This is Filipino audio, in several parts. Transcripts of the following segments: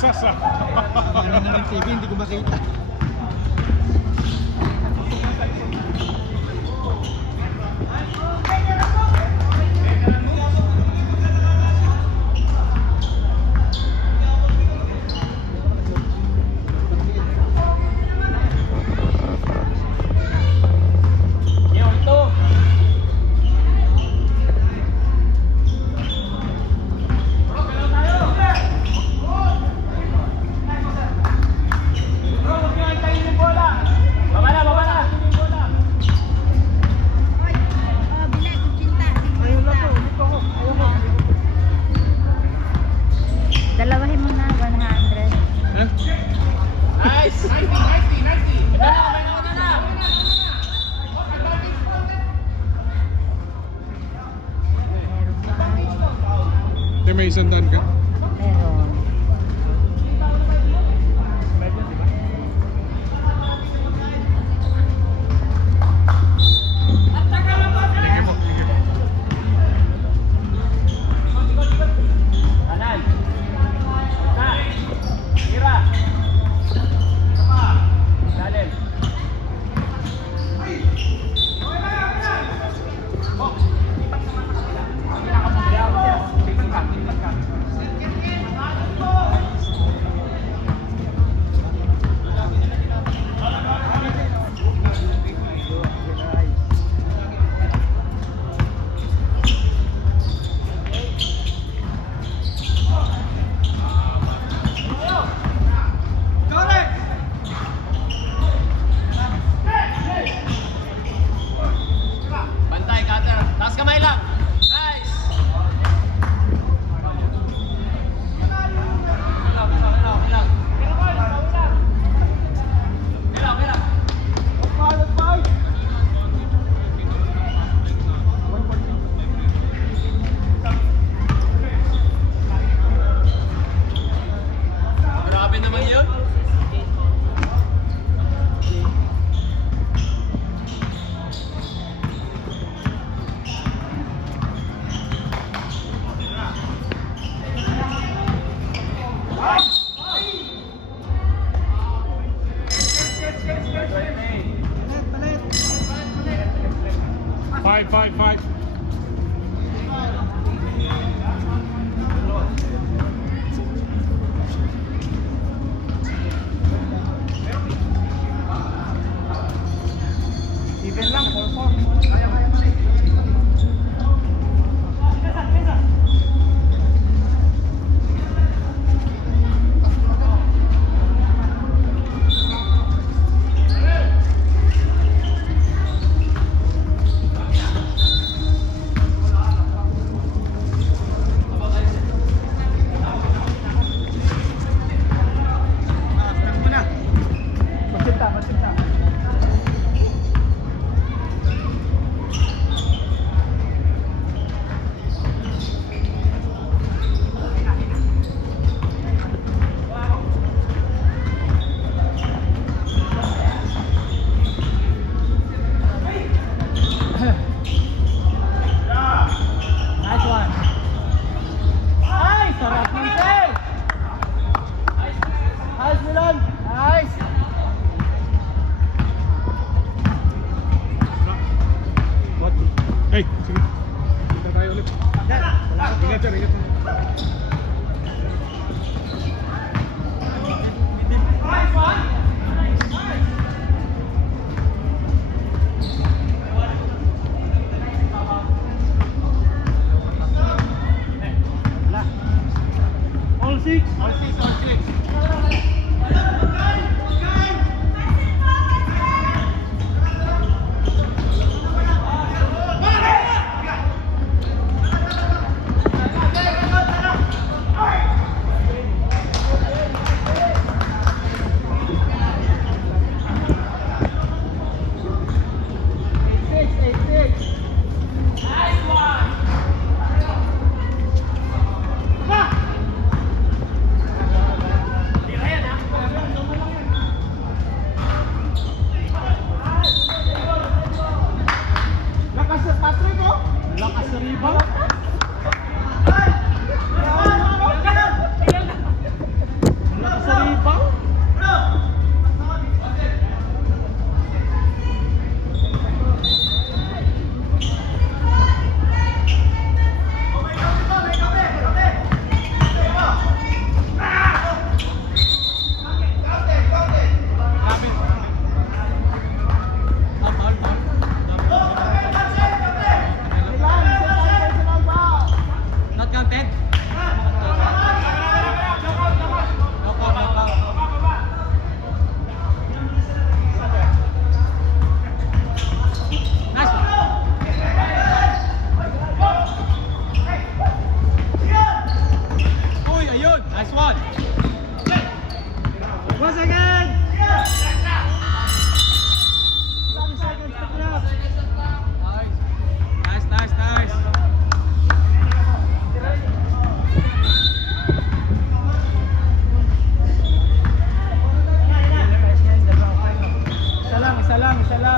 Sasa. Meron na ng TV, hindi ko makita. Dalawahin mo na, 100. Nice! Hindi, may isang daan ka? Meron. Sige po, sige po. Bantay, cutter. Taas kamay lang. Nice! Grabe naman yun. Five. Even lang, 4-4. Kaya. Magsinta. Nice one. Ay, sarap ng save. Nice, Milan. Nice. What? Hey, sige. Kita tayo ulit. Ingat yan, ingat. All six. Last one. 1 second! 30 seconds to clock. Nice, nice, nice. Isa lang.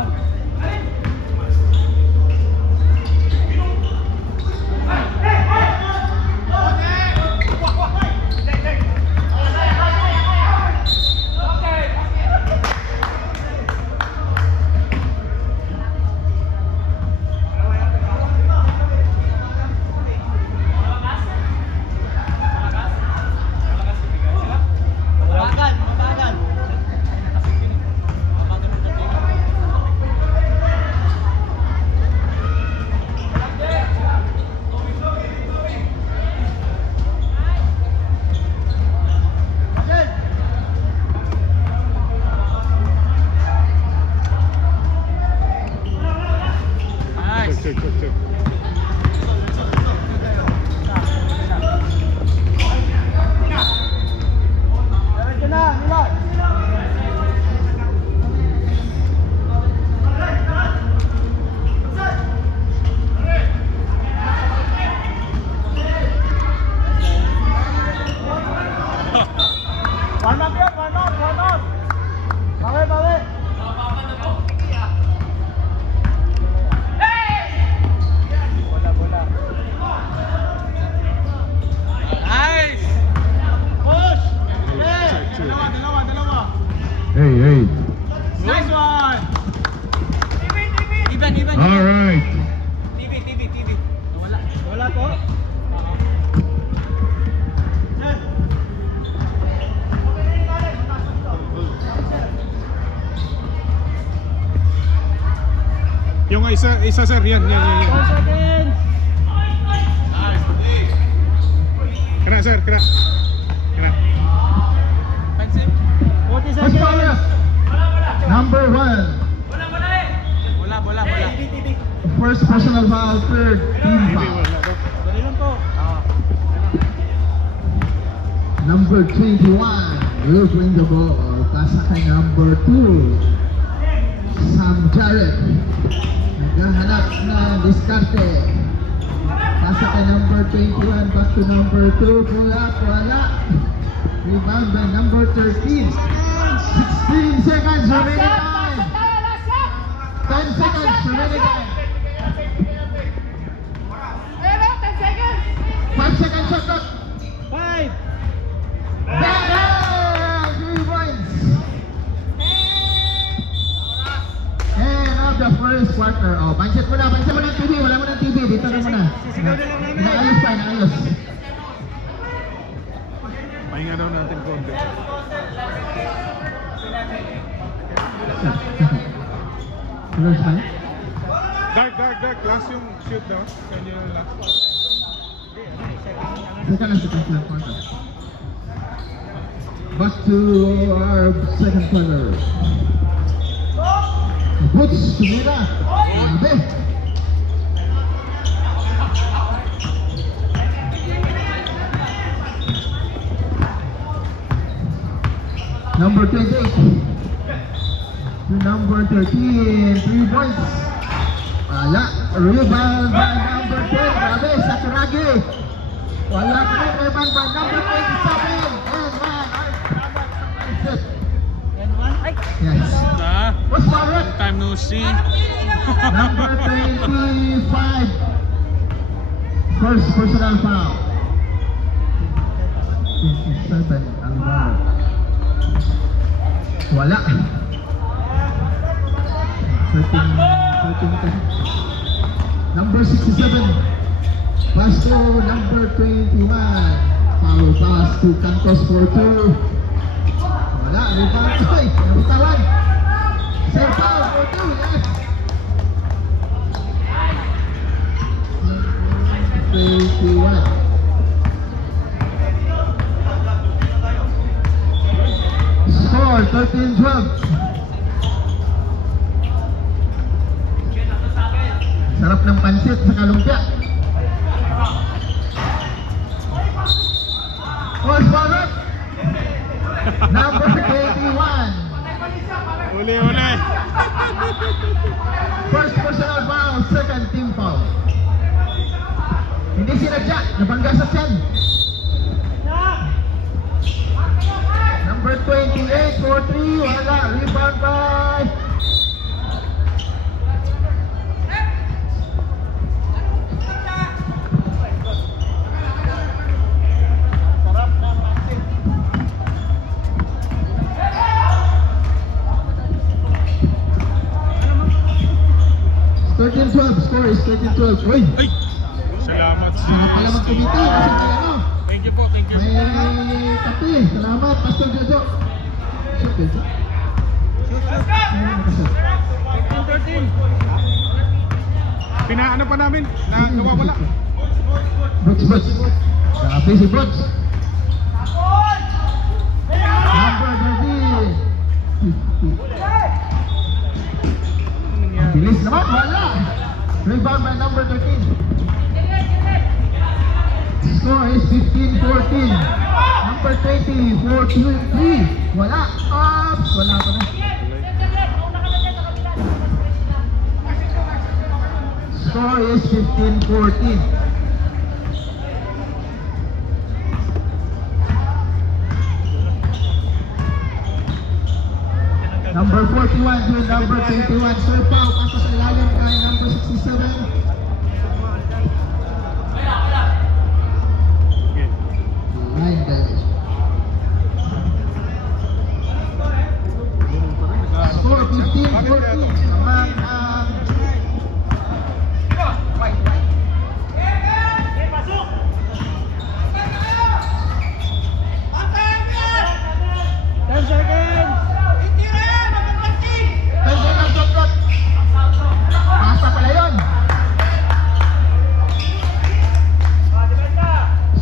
Mabagal. Nice. Check. Diretso na, Milot. Warm up yun, warm up. Bawi. Bola. Nice. Push! Check. Dalawa. Hey. Nice one! Even. All right. TV. Wala po. Yung isa sir, yan. 4 seconds! Kena sir, kena. 40 First foul. seconds! Number 1. Bola. First personal foul, third team foul. Dali lang po. Number 21, delivering the ball. Pasa kay number 2, Sam Jarrett. Naghahanap na diskarte. Pasa kay number 21, back to number 2. Wala. Rebound by number 13. 16 seconds remaining time. 10 seconds remaining time. 5 seconds shot clock. 5! Bang! 3 points. End of the first quarter. Oh, pansit mo na ng TV. Wala mo ng TV. Dito na muna. Sisigaw na lang namin. Inaayos. Pahinga daw natin konti. First time. Dark. Last yung shoot daw. Kanya yung last. Second quarter. Back to our second quarter. Boots, tumira. Grabe. Number 28 to number 13, 3 points. Wala. Rebound by number 10. Grabe, Sakuragi. Wala pa rin rebound by number 27. And one. Ay, Yes. What's forward? Time no see. Number 25. First personal foul. 27, Alvaro. Wala. 13. Number 67. Pass to number 21. Foul pass to Cantos for 2. Wala. Rebound. Ay, nabitawan. Save foul for 2. Yes. 21. Score 13-12. Sarap ng pansit sa kalumpia. Forward. Number 21. Uli, uli. First personal foul, second team foul. Hindi sinadya, nabangga sa tiyan. Number 28 for 3, wala. Rebound by score is 13-12. Uy! Ay! Salamat. Sarap pala magkumiti kasi may ano. Thank you po, thank you. May kape. Salamat, Pastor Jojo. Shoot, Jojo. Ano 13. Pinaano pa namin? Nagawa wala. Brooks. Grabe si Brooks. Number 30. Bilis naman, wala. Rebound by number 13. Score is 15-14. Number 20, 4-3. Wala. Oops, wala pa na. Score is 15-14. Number 41 to number 21. Sir Pao, pasok sa ilalim kay number 67. Line damage. Score 15-14. Naman ang pasa pala yun.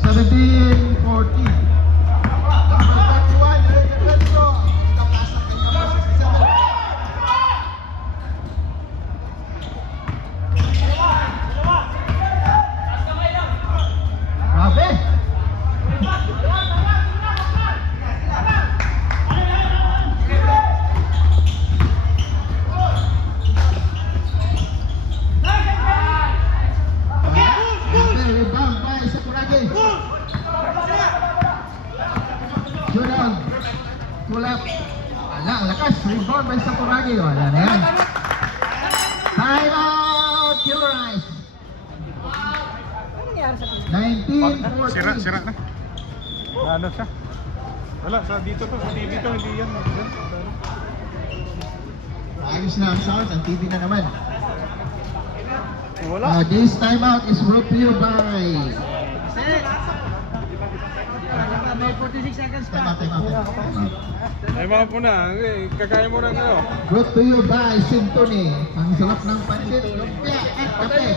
17-14. Grabe. Rebound by Sakuragi. Jordan. Tulap. Wala, ang lakas. Rebound by Sakuragi. Wala na yan. Time out. Purize. 19-14. Sira na. Ano siya? Wala, sa dito to, sa TV to, hindi yan. Ayos na ang sound. Ang TV na naman. Wala. This timeout is brought to you by... May 46 seconds pa. Timeout. Ay mga po na, kakain mo na kayo. Brought to you by Symphony. Ang sarap ng pansit, lumpia, at kape.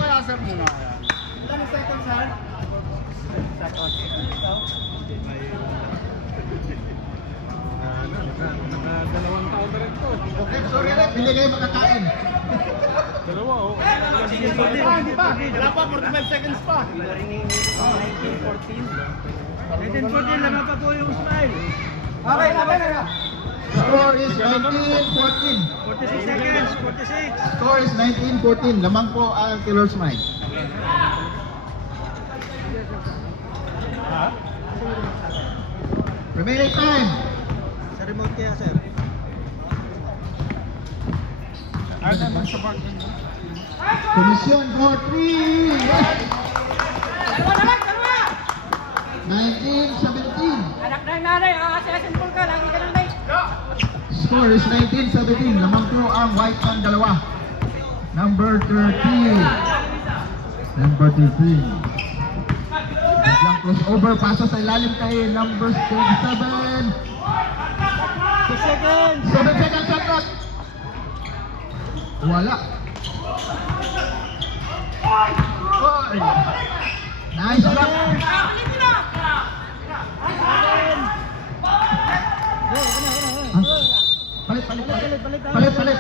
Dalawang taon na rin to. Okay, sorry rin, hindi kayo makakain. Dalawa, oh. Hindi pa. Wala pa, 45 seconds pa. 19-14, lama pa po yung smile. Okay. Score is 19-14. 46 seconds, 46. Score is 19-14. Lamang po ang Killer Smile. Remaining time. Sa remote kaya, sir. Ano naman sa bag? Komisyon for 3. Yes. 19-17. Anak ng nanay, assassin ka, lagi ka ng late. Score is 19-17. Lamang po ang white man dalawa. Number 13. Number 13. Biglang crossover. Pasa sa ilalim kay number 27. 6 seconds. 7 seconds shot clock. Wala. Oy. Nice block.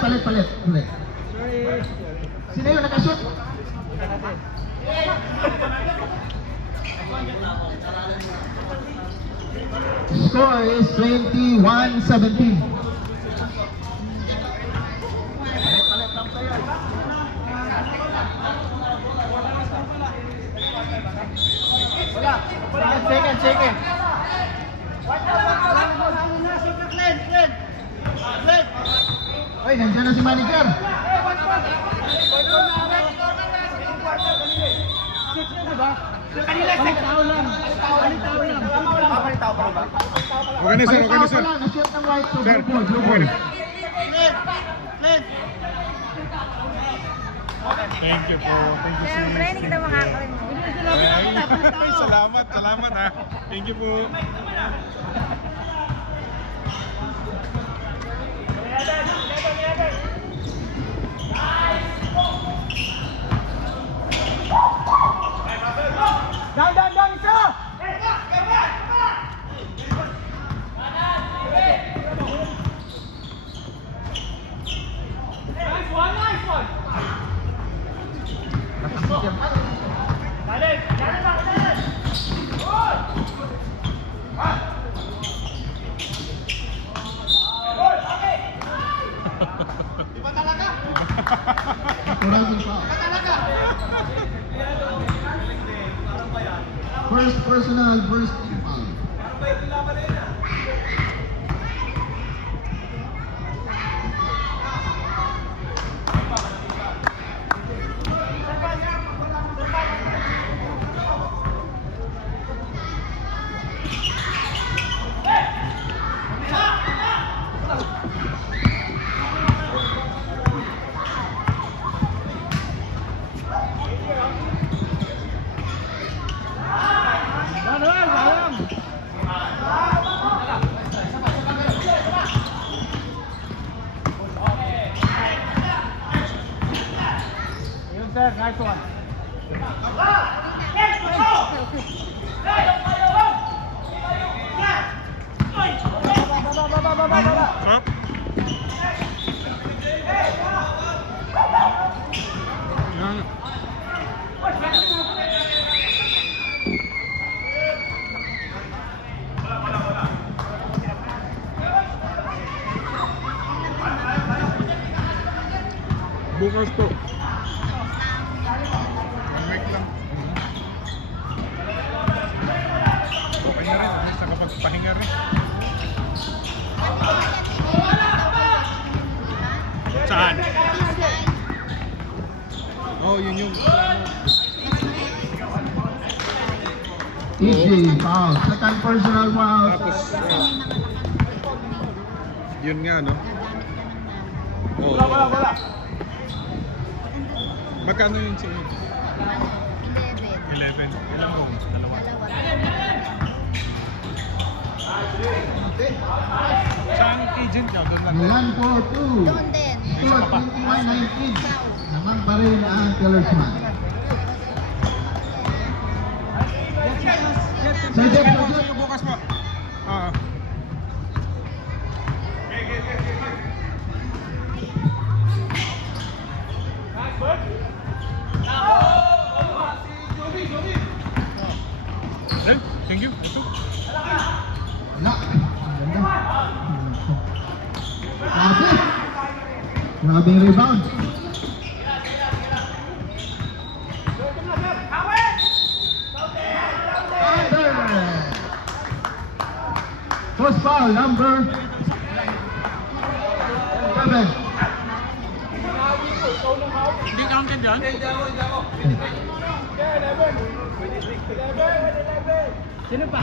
Palit. Sorry. Sino yun nakashoot? Score is 21-17. Second. Ay, nandiyan na si manager. Organizer, May tao organizer. pala, na-shoot ng white to Sir, blue ball. Thank you po. Thank you, Siyempre, hindi sis. kita makakalimutan. Ay, salamat ha. Thank you po. Down, isa! Nice one! Dali! Kurangin pa. First personal, first foul. Yun, sir. Nice one. Up. Yan. Bukas po. Wait lang. Okay na rin. Alis na kapag pahinga rin. Saan? Oh, yun yung... Easy foul. Second personal foul. Tapos, yun nga, no? Oh. Wala. Magkano yun sa inyo? 11. Ilan mo? Dalawa. Saan agent ka? Doon lang. Milan 4-2. Doon din. Score 21-19. Naman pa rin ang Tillersman. Sajep. Yung bukas mo. Ah. Eh, thank you. Ito. Wala. Ang ganda. Grabe. Grabe yung rebound. First foul, number 7. Hindi counted yan? Sino pa?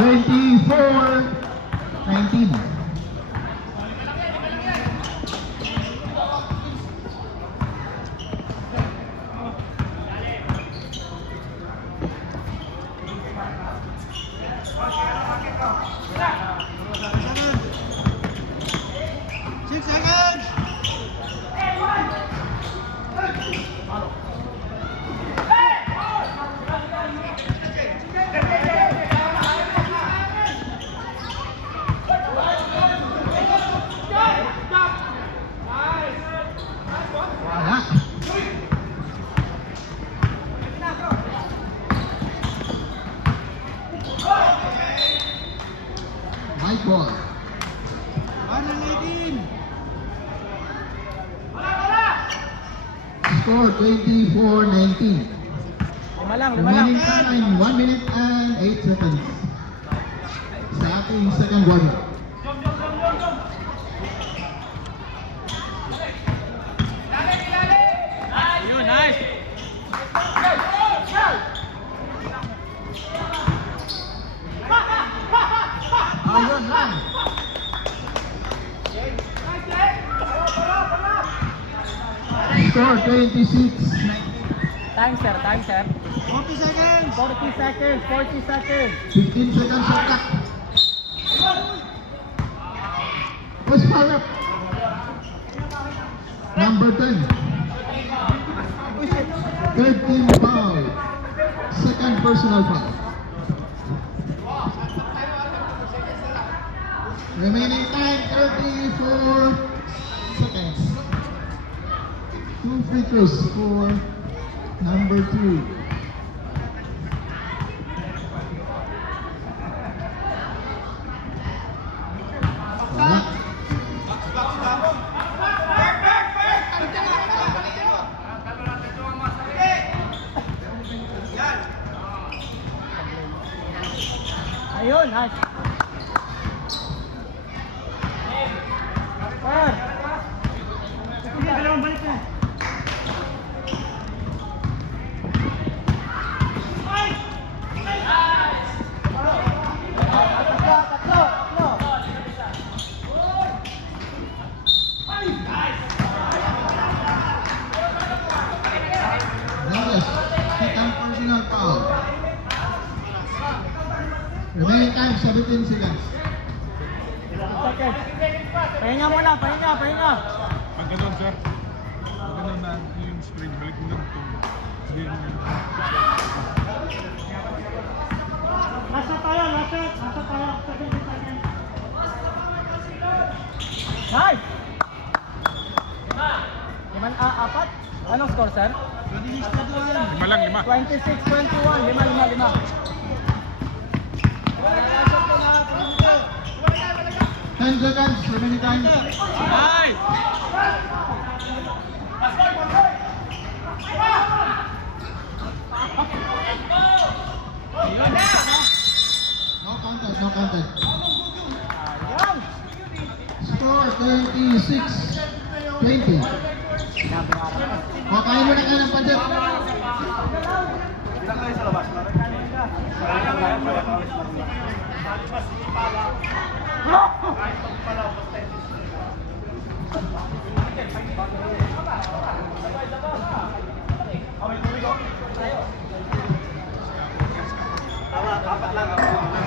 24-19. fall. Score 24-19. Lima lang. Remaining time 1 minute and 8 seconds. Sa ating second quarter. Yun, nice. Ayun lang. Score 26. Time, sir. 40 seconds. 40 seconds. 40 seconds. 15 seconds on clock. Push power up. Number 10. Third team foul. Second personal foul. Remaining time 34 seconds. 2 free throws for number 2. Wala. Ayun, nice. Sir. Sige, dalawang balik na. Tatlo. Reyes, second personal foul. Remaining time 17 seconds. Seconds. Pahinga muna, pahinga. Pag ganun, sir. Pag ganun na yung screen, balik mo lang ito. Sige mo yun. Nasa tayo. Nice! Apat? Anong score, sir? 5 lang, 5. 26-21. Lima. 10 seconds, remaining time. Nice. No counted. Ayan! Score 26-20. O, kain mo na ka ng padet.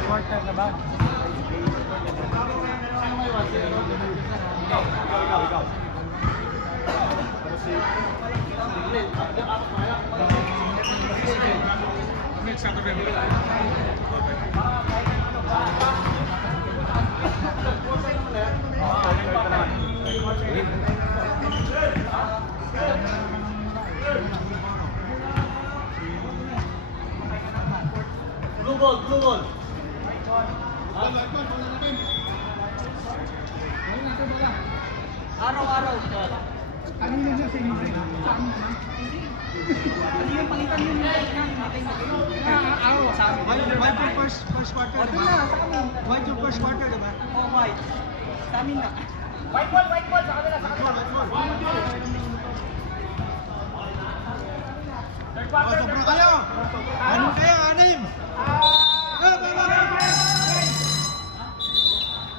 Quarter na ba? Next Saturday. Blue ball. Araw-araw. Kanina siya sa inyo. Yung palitan yun. Araw sa amin. White yung first quarter, diba? White yung first quarter, diba? Oh, white. Sa amin na. White ball sa kanila. Sobra kayo! Ano kayo? 6!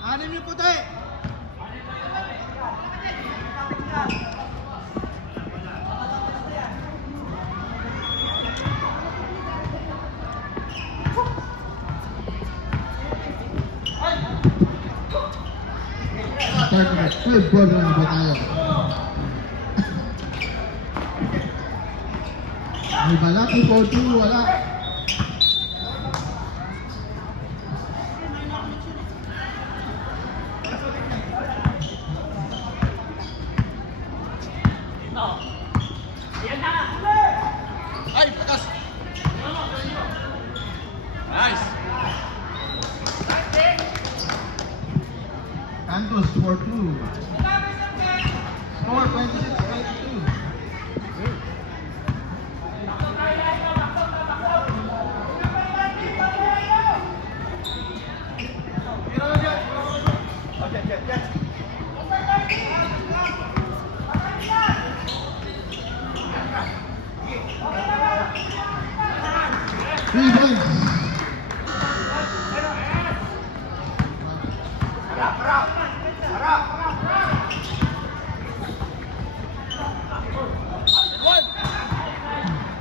Anim yung puti! Start na. Third quarter na ba tayo? May balaki 4-2, wala. Ay, patas. Nice. Santos for 2. Score 26-22. Three points.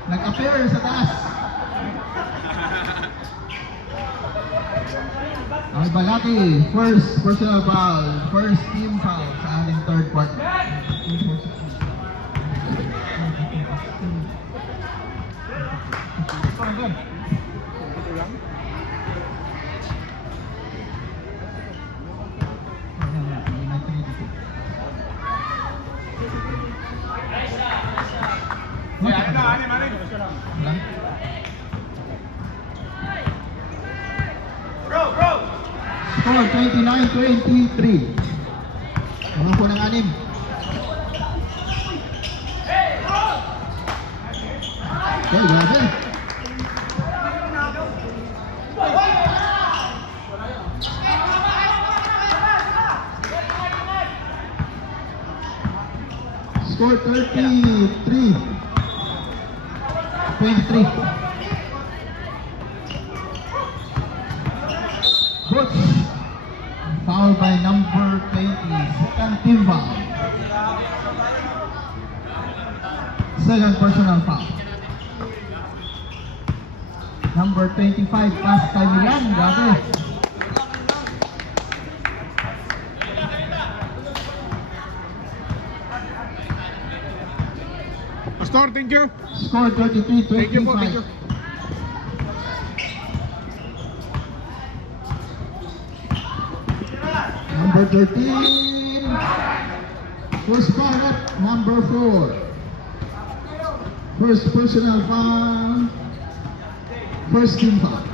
Nag-appear sa taas. Ang Balaki, first personal foul, first team foul sa ating third quarter. Score 29-23. Umupo ng 6. Okay, grabe. Score 33-23. Butch. Foul by number 20. Second team foul. Second personal foul. Number 25, pass kay Milan. Grabe. Pastor, thank you. Score 33-25. Thank you po, thank you. Number 13. First foul up, number 4. First personal foul. First team foul.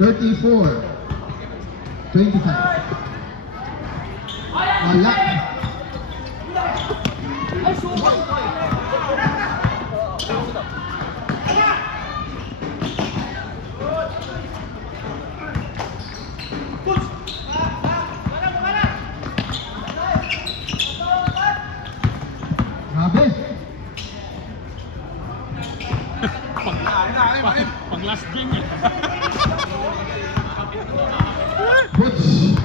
Thirty-four, 25. Wala. Grabe. Pang last game eh. Butch.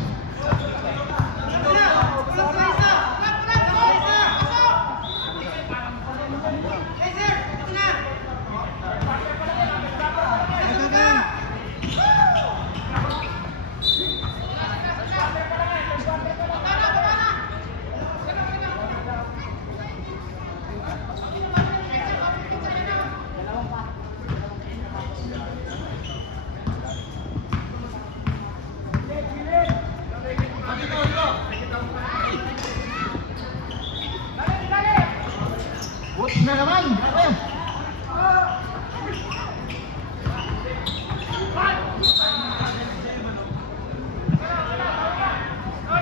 Butch na naman. Grabe.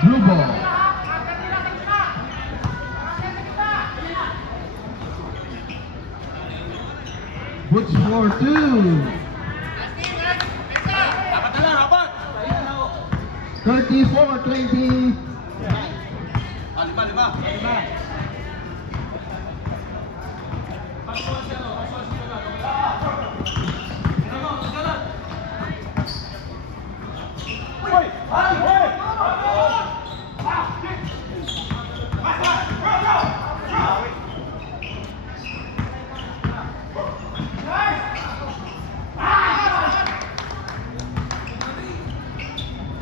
Blue ball. Butch for 2. 34-20.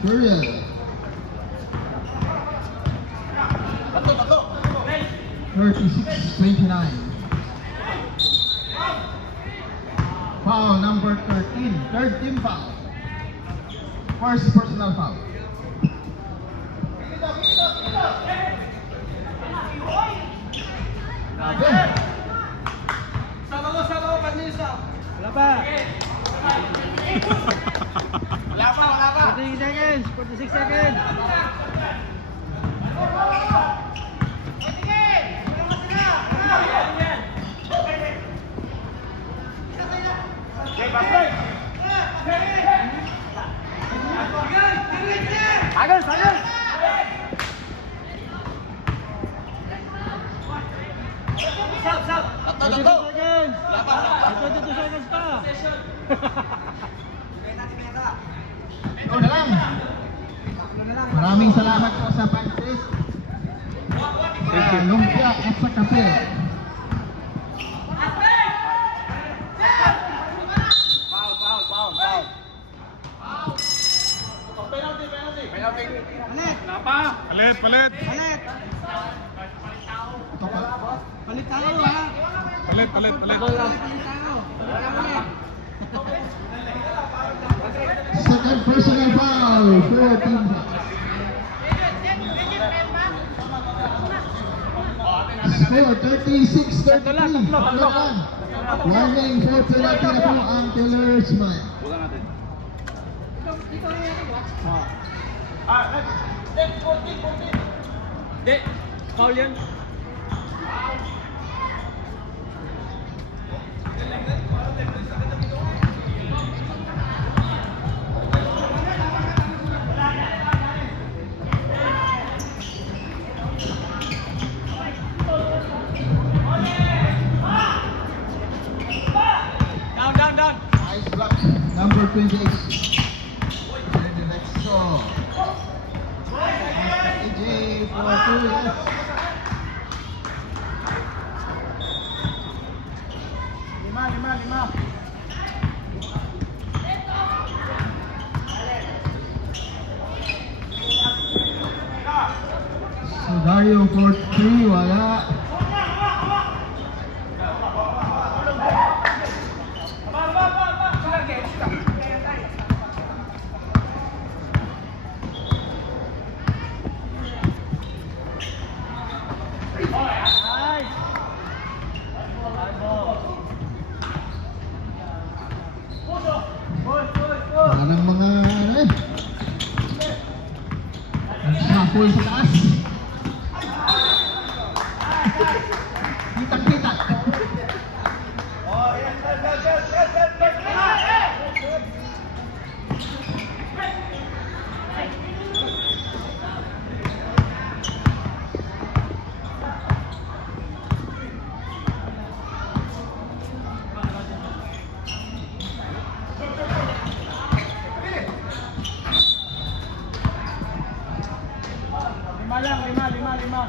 Period. 36-29. Foul number 13. Third team foul. First personal foul. Grabe. Wala pa. Wala pa. 40 seconds. 46 seconds. Agad. 32 seconds. 22 seconds pa. Ito na lang. Maraming salamat po sa pag-assist. Lumpia at sa kape. Palit. Ito pa. Palit tayo ha. Palit. Palit tayo. Second personal foul for team. Score 36-33. Tatlo. Warning for penalty na po ang Taylor's man. Hindi. Foul yan. Down. Nice block. Number 28. And the next shot. AJ for 2, yes. Lima. So Dario for 3, wala. Wala ng mga shuffle sa taas. Kitang-kita. Lima.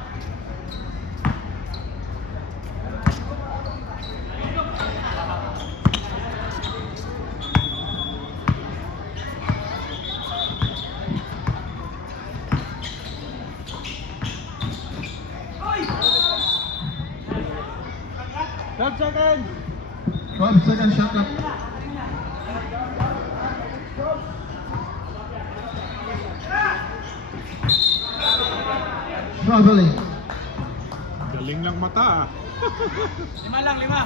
Third second. 12 second shot clock. Traveling. Galing lang mata ah. Lima.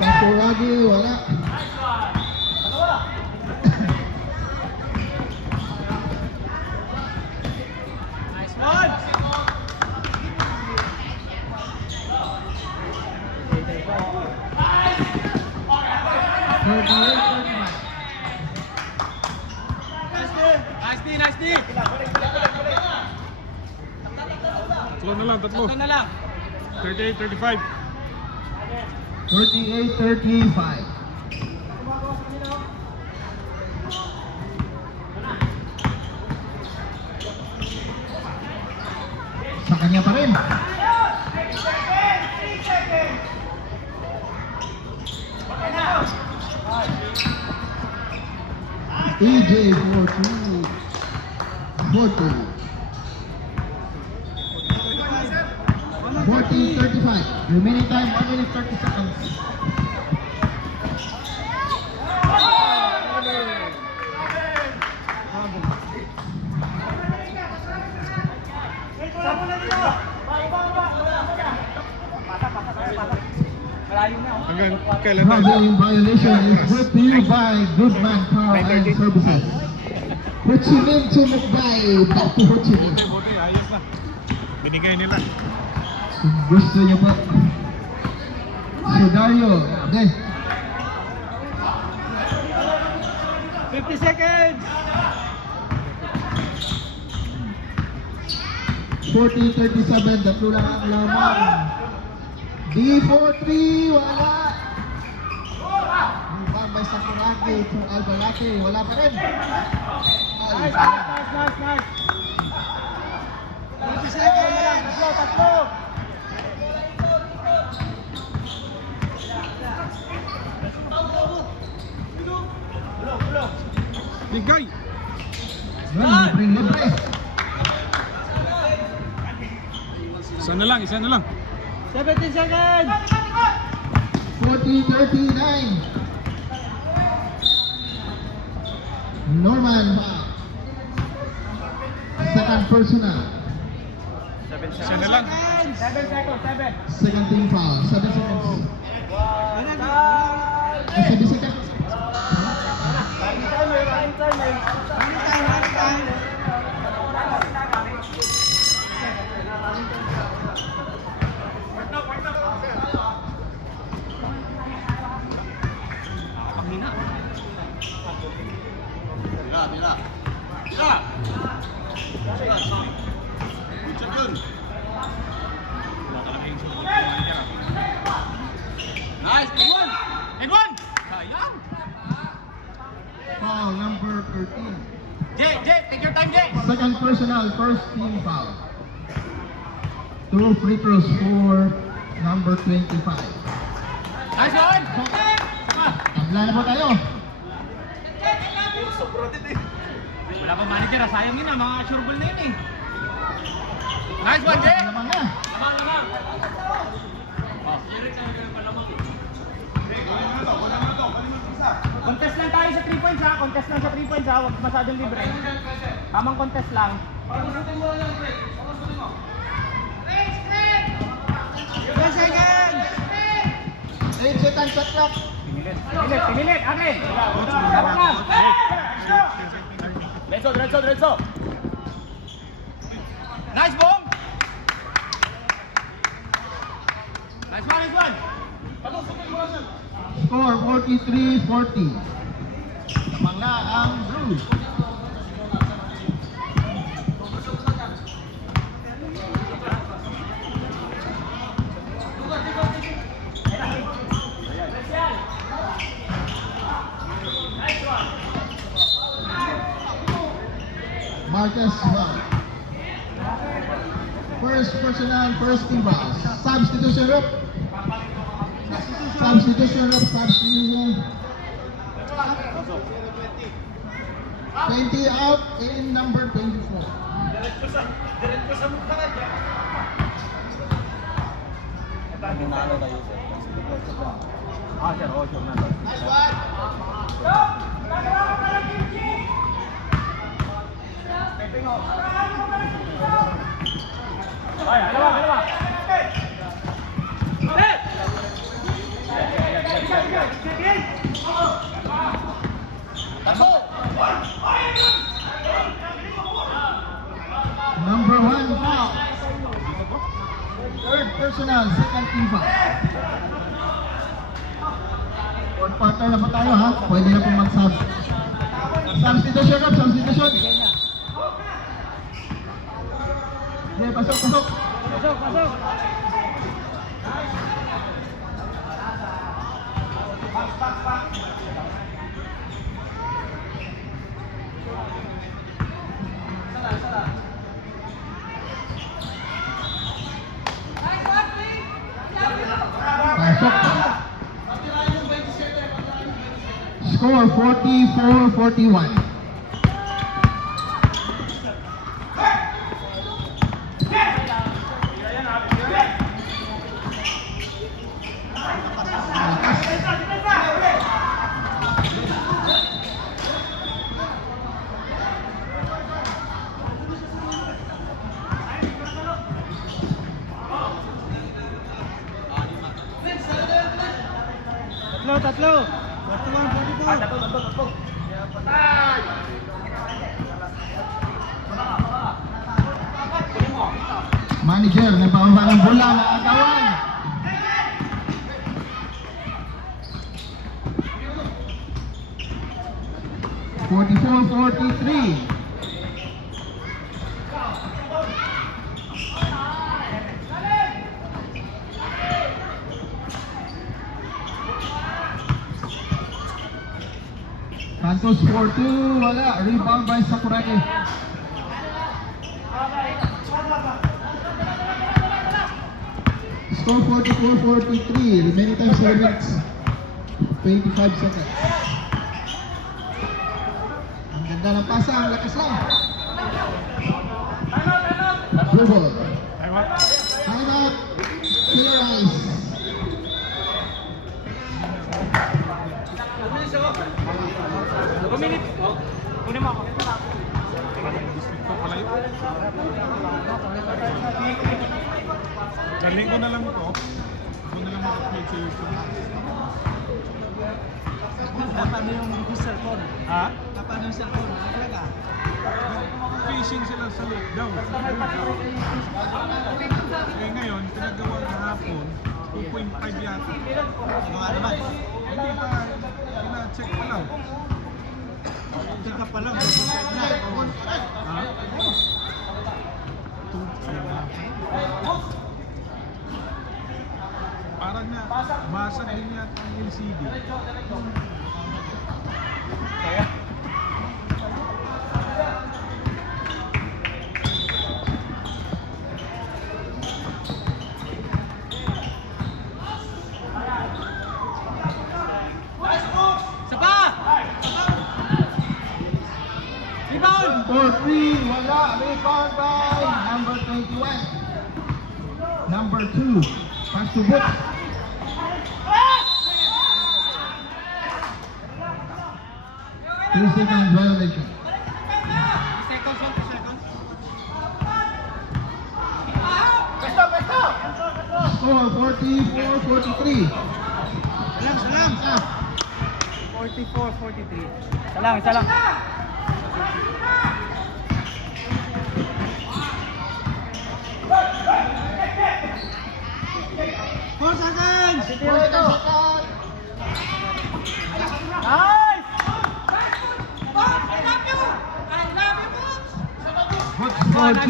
Paso lagi, wala. Nice one. 38-35. Nice D. Tatlo na lang. 38-35. 38-35. Sa kanya pa rin. AJ for 2. 40. 14:35. Remaining time 1 minute 30 seconds. Malayo na, oh. Hanggang kailan tayo? Traveling violation is brought to you by Goodman Car and Services. Ho Chi Minh to Mumbai, back to Ho Chi Minh. Buti, ayos na. Binigay nila. Kung gusto niyo po. Si Dario, okay. 50 seconds. 14:37, tatlo lang ang lamang. D43, wala. Ang by Sakuragi to Albalaki, wala pa rin. Ay, Nice. 20 seconds. Tatlo. Bigay! libre. Isa na lang. 17 seconds. 40:39. Norman, second personal. Isa na lang. 7 seconds. 7. Second team foul, 7 seconds. 7 seconds. Mila. Ucap dun. Nice, and one. Sayang. Foul number 13. Jay, take your time, Jay. Second personal, first team foul. 2 free throws for number 25. Nice one. Tabla na po tayo. Wala pa manager, sayang yun mga sure ball na yun eh. Nice one, Jay. Lamang na. Lamang. Contest lang tayo sa 3 points ha. Contest lang sa 3 points ha. Huwag masyadong libre. Tamang contest lang. 10 seconds. 8 seconds shot clock. Pinilit. Akin. Dapat lang. Diretso. Nice bomb. Nice one. Score 43-40. Lamang na ang Blues. Marquez foul. First personal, first team foul. Substitution rep. 20 out in number 24. Dalawa. Number 1 foul. Third personal, second team foul. Fourth quarter na po tayo ha. Pwede na po mag-sub. Substitution. Okay, pasok. Pasok. Pasok. Score 44-41. Tatlo. Last one, 42. Manager, nagpapamba ng bola, nakagawan. Forty-four, 43. Santos 4-2, wala. Rebound by Sakuragi. Score 44-43. Remaining time 7 minutes. 25 seconds. Ang ganda ng pasa, ang lakas lang. Dribble. Time out. Time out. Clear eyes. Kunin mo ako. Gusto pala yun. Galing ko na lang ito. Ako na lang mag-upload sa YouTube. Paano yung cellphone? Ha? Paano yung cellphone? Talaga? Fishing sila sa lake daw. Eh ngayon, pinagawa ng hapon, 2.5 yata. Mga naman. Hindi pa, ina-check pa lang. Check ka pa lang. Ha? Parang nga, basag din yata ang LCD. Isa pa! Rebound! 4-3, wala. Rebound by number 21. Number 2, pass to Boots. Second violation. Seconds, 1 seconds. Score 44-43. Salam. 44-43. Isa lang. Four seconds! Nice! Boots for 2.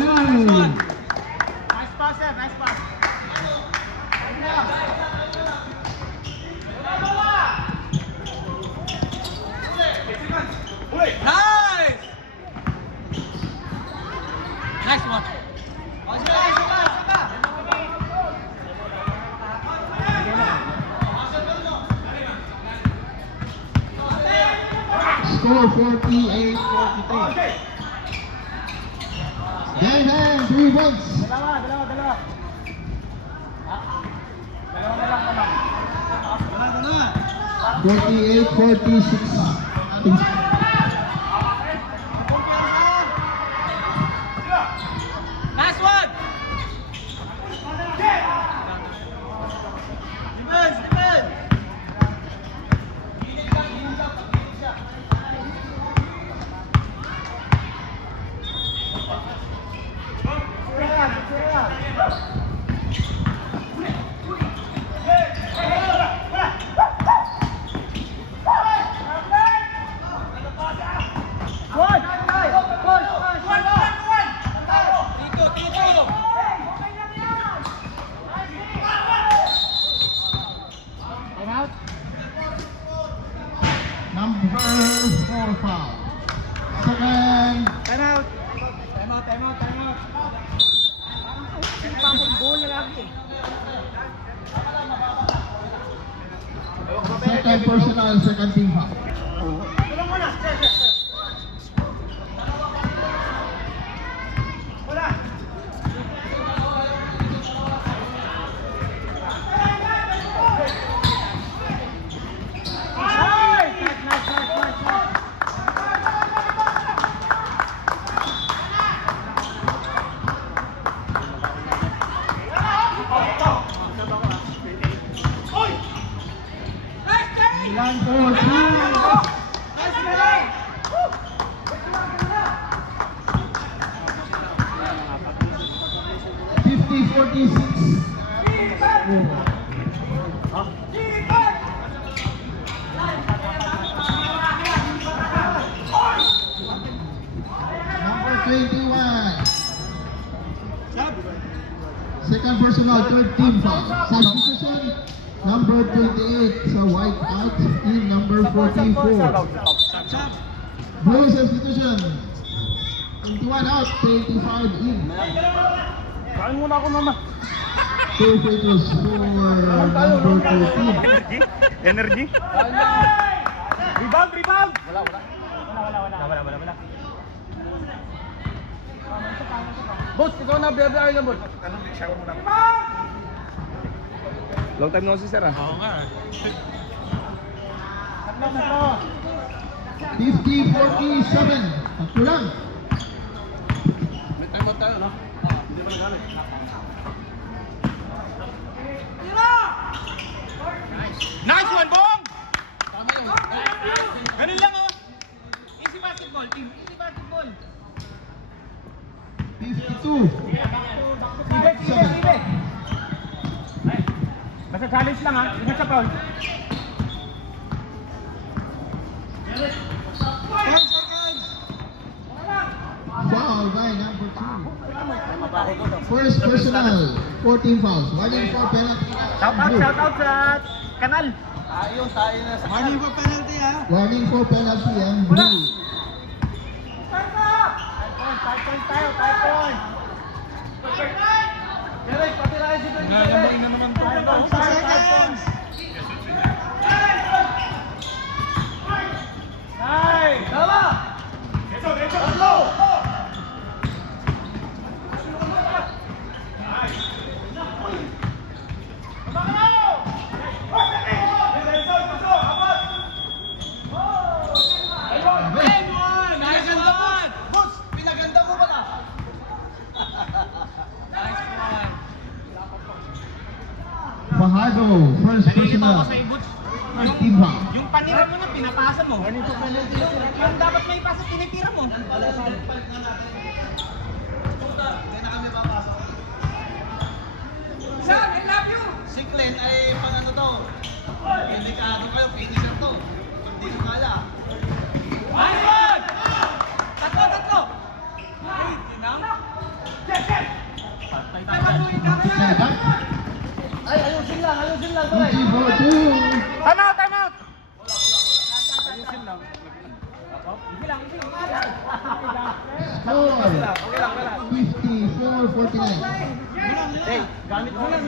Nice pass, sir. Nice pass. Nice! Nice one. Score 48-43. Hand, 3 points. Dalawa. Dalawa na lang. 48-46. Last one! Defense! Number 4 foul. Second. Time out. Goal na lagi. Second personal, second team foul. Tulong mo na. Wala. Line for two. 50-46. Number 21. Second personal, third team foul. Substitution, number 28 sa white out in number 44. Blue substitution. 21 out, 25 in. Kain muna ako, mama. Two free throws for number 13. Energy? Rebound, rebound! Wala. Boss, ikaw na, biyabiyahin lang, boss. Anong shower muna? Long time no see, sir, ah. Oo nga. 50-47. Tatlo lang. May time out tayo, no? Hindi pa nagalit. Nice one, Bong! Ganun lang, oh. Easy basketball, team. Easy basketball. 52. Sige. Basta challenge lang, ha? Ingat sa foul. Foul by number 2. First personal, 14 fouls. Warning for penalty. Shout out sa kanal. Ayun, tayo na sa... Money pa penalty, ha? Warning for penalty and blue. 5 points tayo, 5 points. Derek, patirahin si Tony. Nagambling na naman po. 5 seconds. Nice! Tama! Tatlo! Pinaganda mo! Boss, pinaganda mo pala! Fajardo, first Nalilito personal. ako sa ibot. First team foul. Yung panira mo na, pinapasa mo. Yung dapat may pasa, tinitira mo. Siklen ay pang ano to? Delikado kayo, finisher to. Hindi ko kala. Nice one! Tatlo! Hey, tinang? Setup. Ay, ayusin lang, Easy for two. Time out! Score. 54-49. Hey, gamit mo lang.